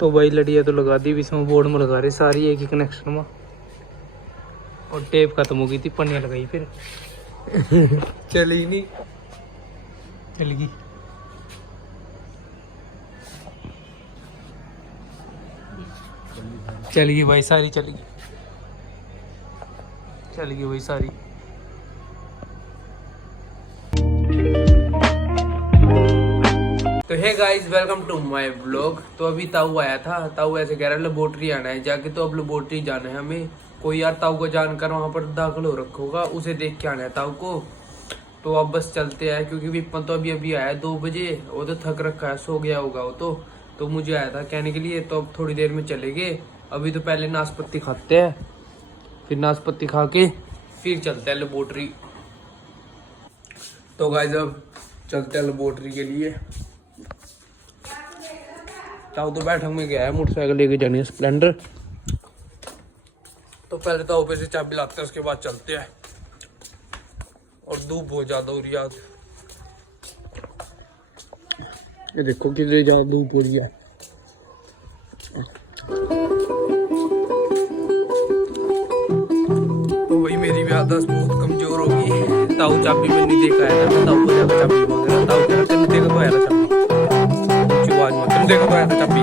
तो भाई लड़िया तो लगा दी, इसमें बोर्ड में लगा रहे सारी एक ही कनेक्शन में, और टेप खत्म हो गई थी, पन्नियाँ लगाई फिर चली नहीं, चल गई। चल गई भाई सारी, चल गई, चल गई भाई सारी। तो hey guys, welcome to my vlog. तो अभी ताऊ आया था, ताऊ ऐसे कह रहा है लेबोरेटरी आना है जाके, तो अब लेबोरेटरी जाना है हमें। कोई यार ताऊ को जानकर वहां पर दाखिल हो रखा होगा, उसे देख के आना है ताऊ को। तो अब बस चलते हैं, क्योंकि विपन तो अभी अभी आया 2 बजे, वो तो थक रखा है, सो गया होगा वो तो मुझे आया था कहने के लिए। तो अब थोड़ी देर में चले गए, अभी तो पहले नाशपत्ती खाते हैं, फिर नाशपत्ती खा के फिर चलते हैं लेबोरेटरी। तो गाइस अब चलते हैं लेबोरेटरी के लिए। ताऊ तो बैठक में गया है, मोटरसाइकिल लेके जानी है स्प्लेंडर। तो पहले ताऊ पे से चाबी लाते हैं, उसके बाद चलते हैं। और धूप बहुत ज्यादा हो रही है आज, ये देखो कितनी ज्यादा धूप हो रही है। तो वही मेरी भी आदत बहुत कमजोर होगी। ताऊ चाबी में नहीं देखा है ना, ताऊ को जाकर चाबी मांग रहा। ताऊ कह रहा तेने देखा तो आया था चाबी, देखा तो आया था चाबी।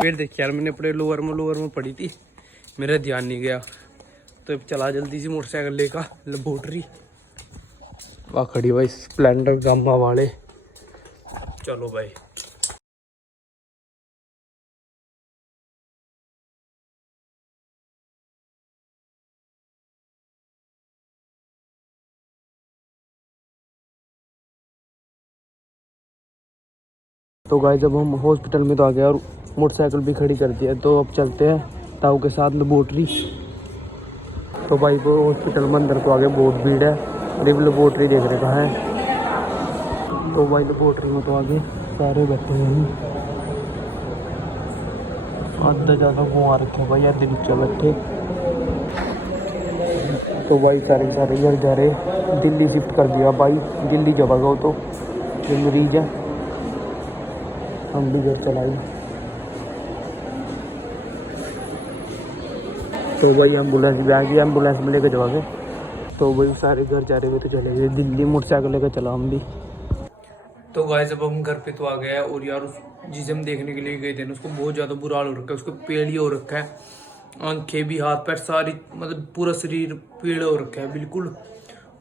फिर देखिए यार, मैंने अपने लोअर में पड़ी थी, मेरा ध्यान नहीं गया। तो अब चला जल्दी से मोटरसाइकिल लेकर लेबोरेटरी। वाह खड़ी भाई स्प्लेंडर गामा वाले, चलो भाई। तो गाइस जब हम हॉस्पिटल में तो आ गए और मोटरसाइकिल भी खड़ी कर दिया, तो अब चलते हैं ताऊ के साथ लेबोरेटरी। तो भाई वो हॉस्पिटल में अंदर तो आगे बहुत भीड़ है, अरे लेबोरेटरी देख रहे कहाँ है। तो भाई लेबोरेटरी में तो आगे सारे बैठे हैं, आधा ज़्यादा घुमा रखे भाई, आधे नीचे बैठे। तो भाई सारे घर जा रहे, दिल्ली शिफ्ट कर दिया भाई, दिल्ली जाएगा वो तो, जो मरीज है। हम भी घर चलाए। तो भाई एम्बुलेंस भी आ गई, एम्बुलेंस में लेकर जाओगे। तो भाई सारे घर जा रहे हुए तो चले गए दिल्ली, मोटरसाइकिल लेकर चला हम भी। तो गाइस जब हम घर पे तो आ गए हैं, और यार उस जिसे हम देखने के लिए गए थे ना, उसको बहुत ज़्यादा बुरा हाल हो रखा है, उसको पेड़ ही हो रखा है, आंखें भी, हाथ पैर सारी, मतलब पूरा शरीर पीड़ा हो रखा है बिल्कुल,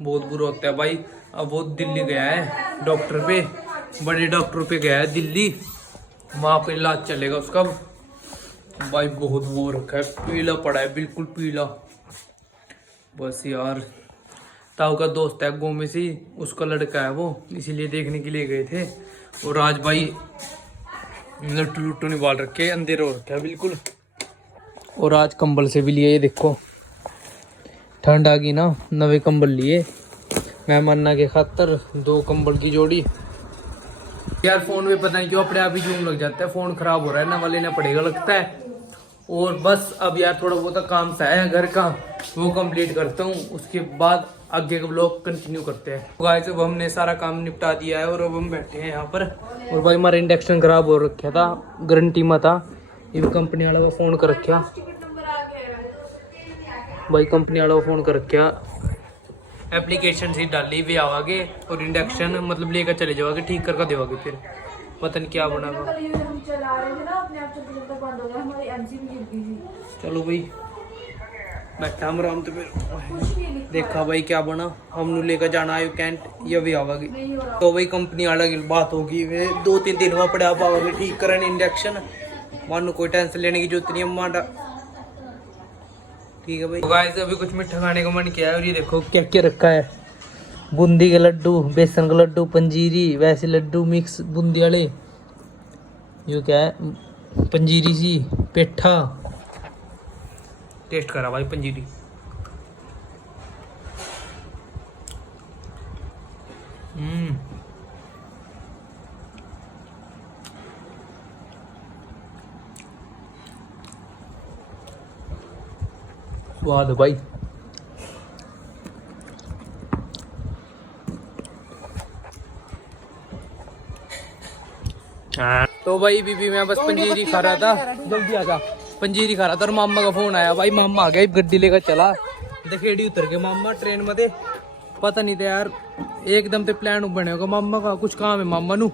बहुत बुरा होता है भाई। अब वो दिल्ली गया है डॉक्टर पे, बड़े डॉक्टर पे गया है दिल्ली, वहाँ पे इलाज चलेगा उसका। भाई बहुत वो रखा है, पीला पड़ा है बिल्कुल पीला। बस यार ताऊ का दोस्त है गाँव में से, उसका लड़का है वो, इसीलिए देखने के लिए गए थे। और आज भाई लट्टू निकाल रखे, अंधेरा हो रखा है बिल्कुल। और आज कंबल से भी लिए, ये देखो ठंड आ गई ना, नवे कंबल लिए मेहमाना के खातर, 2 कंबल की जोड़ी। यार फोन में पता नहीं क्यों अपने आप ही जूम लग जाता है, फोन खराब हो रहा है, नवा लेना पड़ेगा लगता है। और बस अब यार थोड़ा बहुत काम सा है घर का, वो कंप्लीट करता हूँ, उसके बाद आगे का ब्लॉग कंटिन्यू करते हैं। तो गाइस अब हमने सारा काम निपटा दिया है, और अब हम बैठे हैं यहाँ पर। और भाई हमारा इंडक्शन खराब हो रखा था, गारंटी में था, ये भी कंपनी वाला को फोन कर रखा भाई, कंपनी वाला को फोन कर रखा, एप्लीकेशन से डाली भी आवागे, और इंडक्शन मतलब लेकर चले जाओगे, ठीक करके देवागे, फिर पता नहीं क्या बना। चलो भाई बैठा हम राम, तो फिर देखा भाई क्या बना, हम लेकर जाना आयु कैंट, ये भी आवागे। तो भाई कंपनी वाला की बात होगी, वे 2-3 दिन में पड़े आप आवागे ठीक करने इंडक्शन, मानो कोई टेंशन लेने की जरूरत नहीं है मांडा, ठीक है भाई। तो गाइस अभी कुछ मिठा खाने का मन किया है, और ये देखो क्या क्या रखा है, बूंदी के लड्डू, बेसन के लड्डू, पंजीरी, वैसे लड्डू मिक्स बूंदी वाले, यो क्या है पंजीरी सी, पेठा, टेस्ट करा भाई पंजीरी। स्वाद भाई। तो भाई बीबी मैं बस पंजीरी खा रहा था, जल्दी आ जा, पंजीरी खा रहा था और मामा का फोन आया। भाई मामा आ गया, गड्डी लेकर चला, दखेड़ी उतर के मामा ट्रेन में थे, पता नहीं था यार, एकदम से प्लान बने होगा मामा का, कुछ काम है मामा नू,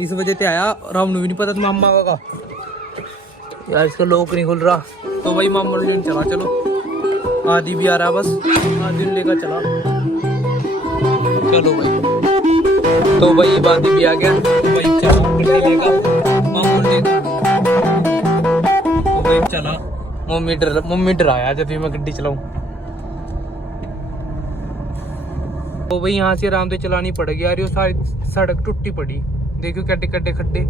इस वजह से आया। राम भी नहीं पता था मामा का यार, इसका लॉक नहीं खुल रहा। तो भाई मामा लेने चला, चलो आदि भी आ रहा, बस आदि लेकर चला, चलो भाई। तो भाई आदि भी आ गया, तो भाई चला गड्डी लेकर मामा लेकर। तो भाई चला, मम्मी डराया जब भी मैं गड्डी चलाऊं। तो भाई यहाँ से आराम से चलानी पड़ेगी यार, ये सारी सड़क टूटी पड़ी, देखो कड्डे कड्डे खड्डे।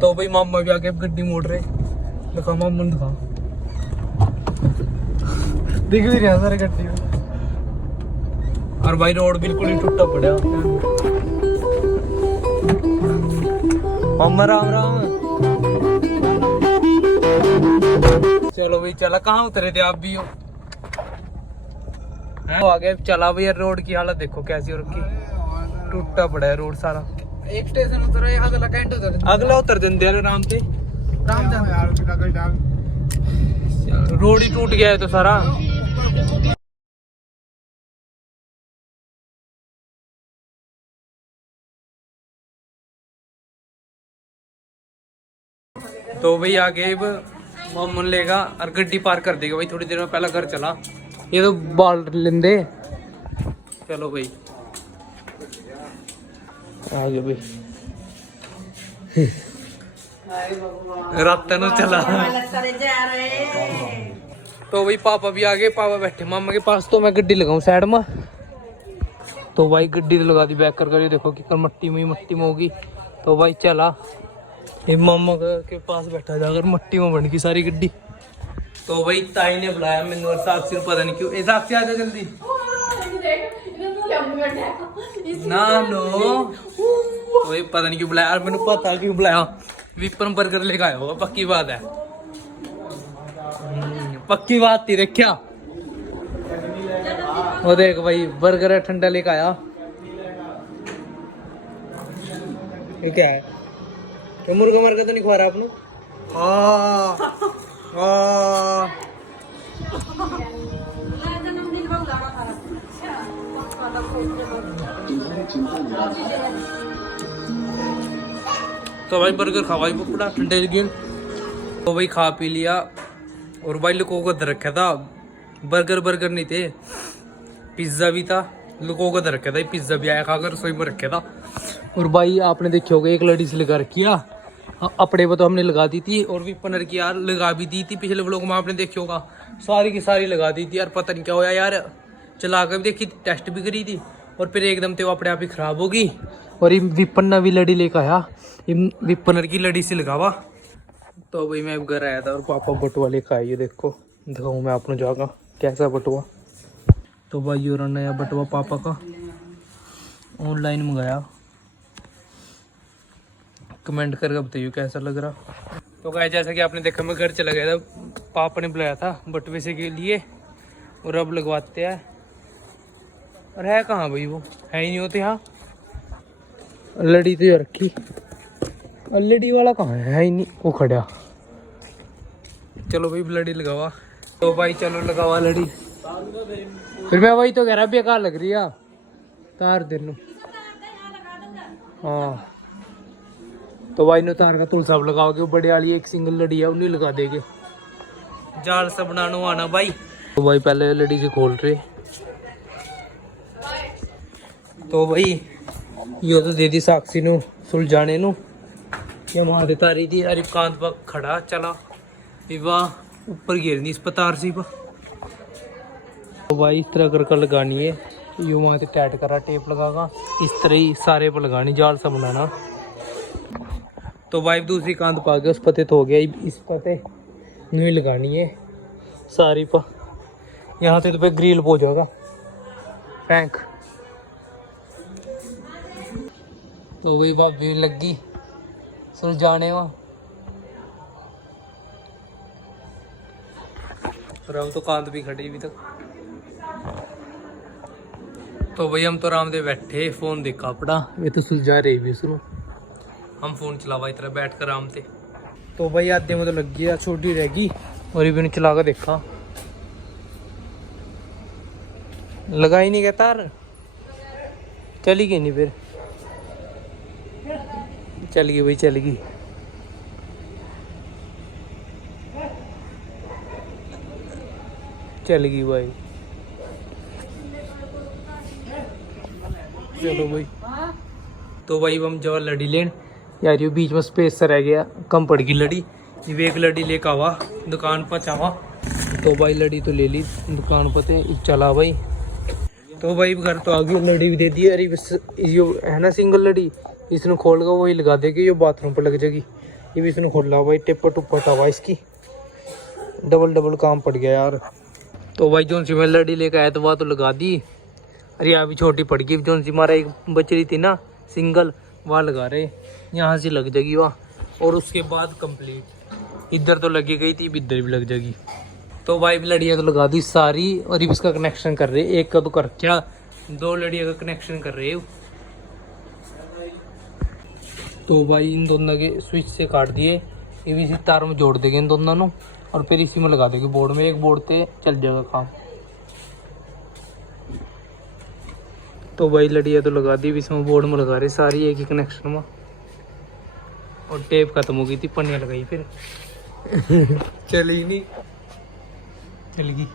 तो भाई मामा भी आके गड्डी मोड़ रहे, दिखा मामा ने, दिखा, दिख भी रहा सारे गड्डी में। और भाई रोड बिल्कुल ही टूटा पड़ा। मामा राम राम। चलो भाई चला, कहाँ उतरे थे आप भी हो? आगे चला भाई, रोड की हालत देखो कैसी हो रखी, टूटा पड़ा है रोड सारा। एक स्टेशन उतरे, अगला उतर देंगे आराम से, रोड ही टूट गया है तो सारा। तो भाई आगे मामून लेगा और गड्डी पार कर देगा भाई, थोड़ी देर में, पहला घर चला, ये तो बाल लेंदे। चलो भाई आगे भाई रात न चला। तो भाई पापा भी आ गए, पापा बैठे मामा के पास, तो मैं गड्डी लगाऊं साइड में। तो भाई गड्डी लगा दी बैक कर, देखो कि मट्टी में होगी। तो भाई चला, ये मामा के पास बैठा जाकर, मट्टी में बन गई सारी गड्डी। तो भाई ताई ने बुलाया मैंने और साक्षी, पता नहीं क्यों। साक्षी आ जा जल्दी ना लो, तो भाई पता नहीं क्यों बुलाया, और मैंने पता क्यों बुलाया, विपन बर्गर लेकर आया होगा, पक्की बात है, पक्की बात थी। देख क्या वो, देख भाई बर्गर ठंडा लेकर आया, ये क्या है? तो मुर्गा मरगा तो नहीं खा रहा आपने? तो भाई बर्गर खा भाई, पूरा ठंडे गेम। तो भाई खा पी लिया, और भाई लुको को रखा था, बर्गर नहीं थे, पिज्जा भी था, लुको को रखा था, पिज्जा भी आया खाकर रसोई में रखा था। और भाई आपने देखी होगा एक लड़ी से लगा रखी है, अपने वो तो हमने लगा दी थी, और भी पनर की यार लगा भी दी थी, पिछले व्लॉग में आपने देखी होगा, सारी की सारी लगा दी थी यार, पता नहीं क्या होया यार, चला कर भी देखी, टेस्ट भी करी थी, और फिर एकदम से वो अपने आप ही खराब होगी। और ये विपन ने भी लड़ी लेकर आया, विपनर की लड़ी से लगावा। तो भाई मैं घर आया था और पापा बटुआ लेकर आइए, देखो दिखाऊँ मैं आपने जागा कैसा बटुआ। तो भाई ये नया बटुआ पापा का, ऑनलाइन मंगाया, कमेंट करके बताइए कैसा लग रहा। तो गाइस जैसा कि आपने देखा मैं घर चला गया था, पापा ने बुलाया था बटुए से के लिए, और अब लगवाते हैं। और है कहाँ भाई, वो है ही नहीं होते यहाँ, लड़ी तो रखी, लड़ी वाला कहाँ है ही नहीं, वो खड़ा। चलो भाई लड़ी लगावा, तो भाई चलो लगावा लड़ी। फिर मैं वही तो कह रहा, बेकार लग रही है तार दिन। हाँ तो भाई ने तार का तुल सब लगाओगे, बड़े वाली एक सिंगल लड़ी है उन्हें लगा देंगे, जाल सा बनाना आना भाई। तो भाई पहले लड़ी से खोल रहे, तो भाई ये तो दे दी साक्षी नु सुलझाने नु, ये वहां देता रही थी अरे कांत पर खड़ा चला, वाह ऊपर गिरनी इस पतार सी पर। तो भाई इस तरह कर लगानी है, ये वहां से टाइट करा टेप लगागा, इस तरह ही सारे पर लगानी, जाल सा बनाना। तो भाई दूसरी कांत पा के उस पते तो हो गया, इस पते नहीं लगानी है सारी पर, यहाँ से तो पे ग्रिल हो जाएगा फैंक। तो वही भाभी लगी सुलझाने वहाँ, और हम तो कांत भी खड़े अभी तक। तो भाई हम तो आराम से बैठे फोन देखा पड़ा, वे तो सुलझा रहे भी शुरू, हम फोन चलावा इतना बैठ कर आराम से। तो भाई आधे में तो लग गया, छोटी रहेगी, और ये भी चला कर देखा, लगा ही नहीं गया तार, चली गई नहीं, फिर चल गई भाई, चल गई। चल गई भाई, चलो भाई। तो भाई हम जब लड़ी लेन यार, ये बीच में स्पेस रह गया, कम पड़ गई लड़ी, ये एक लड़ी लेकर आवा दुकान पर चावा। तो भाई लड़ी तो ले ली दुकान पर, चला भाई। तो भाई घर तो आ गई, लड़ी भी दे दी। अरे ये है ना सिंगल लड़ी, इसने खोल कर वही लगा देगी, ये बाथरूम पर लग जाएगी। ये भी इसने खोला भाई, टेपर टुपर हटावा इसकी, डबल काम पड़ गया यार। तो भाई जोन सी मैं लड़ी लेकर आया तो वह तो लगा दी। अरे अभी छोटी पड़ गई, जोन सी हमारा एक बच रही थी ना सिंगल, वहाँ लगा रहे, यहाँ से लग जाएगी वहाँ, और उसके बाद कंप्लीट। इधर तो लगी गई थी, इधर भी लग जाएगी। तो भाई लड़ियाँ तो लगा दी सारी, और इसका कनेक्शन कर रहे, एक का तो कर क्या, 2 लड़ियाँ का कनेक्शन कर रहे। तो भाई इन दोनों के स्विच से काट दिए, ये भी इसी तार में जोड़ देंगे इन दोनों को, और फिर इसी में लगा देंगे बोर्ड में, एक बोर्ड पे चल जाएगा काम। तो भाई लड़ियाँ तो लगा दी, इसमें बोर्ड में लगा रहे सारी एक ही कनेक्शन में, और टेप खत्म हो गई थी, पन्नियाँ लगाई फिर चली नहीं, चल गई।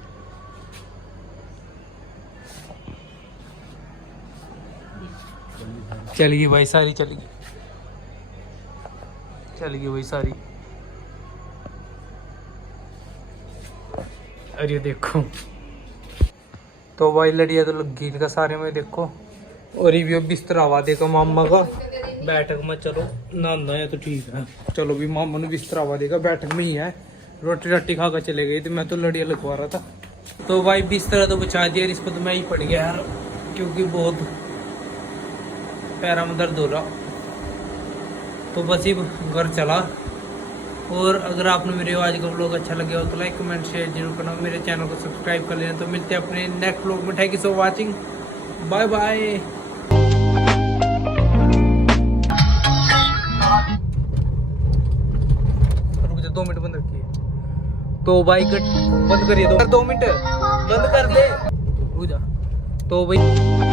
चल गई भाई सारी, चल गई, चल गई भाई सारी। अरे देखो, तो भाई लड़िया तो लग गई इनका सारे में, देखो। और ये बिस्तर आवा देगा मामा का बैठक में, चलो नहाना है तो ठीक है, चलो भी मामा ने बिस्तर आवा देगा, बैठक में ही है, रोटी राटी खा कर चले गए थे, मैं तो लड़िया लगवा रहा था। तो भाई बिस्तर तो बचा दिया, इस पर तो मैं ही पड़ गया यार, क्योंकि बहुत पैरा में दर्द हो रहा। तो बस ही घर चला। और अगर आपने मेरे आज का व्लॉग अच्छा लगे हो तो लाइक कमेंट शेयर जरूर करना, मेरे चैनल को सब्सक्राइब कर लेना। तो मिलते हैं अपने नेक्स्ट व्लॉग में। Thank you for watching, bye bye. रुक जा, 2 मिनट बंद रखिए। तो भाई बंद करिए, 2 मिनट बंद कर दे, रुक जा। तो भाई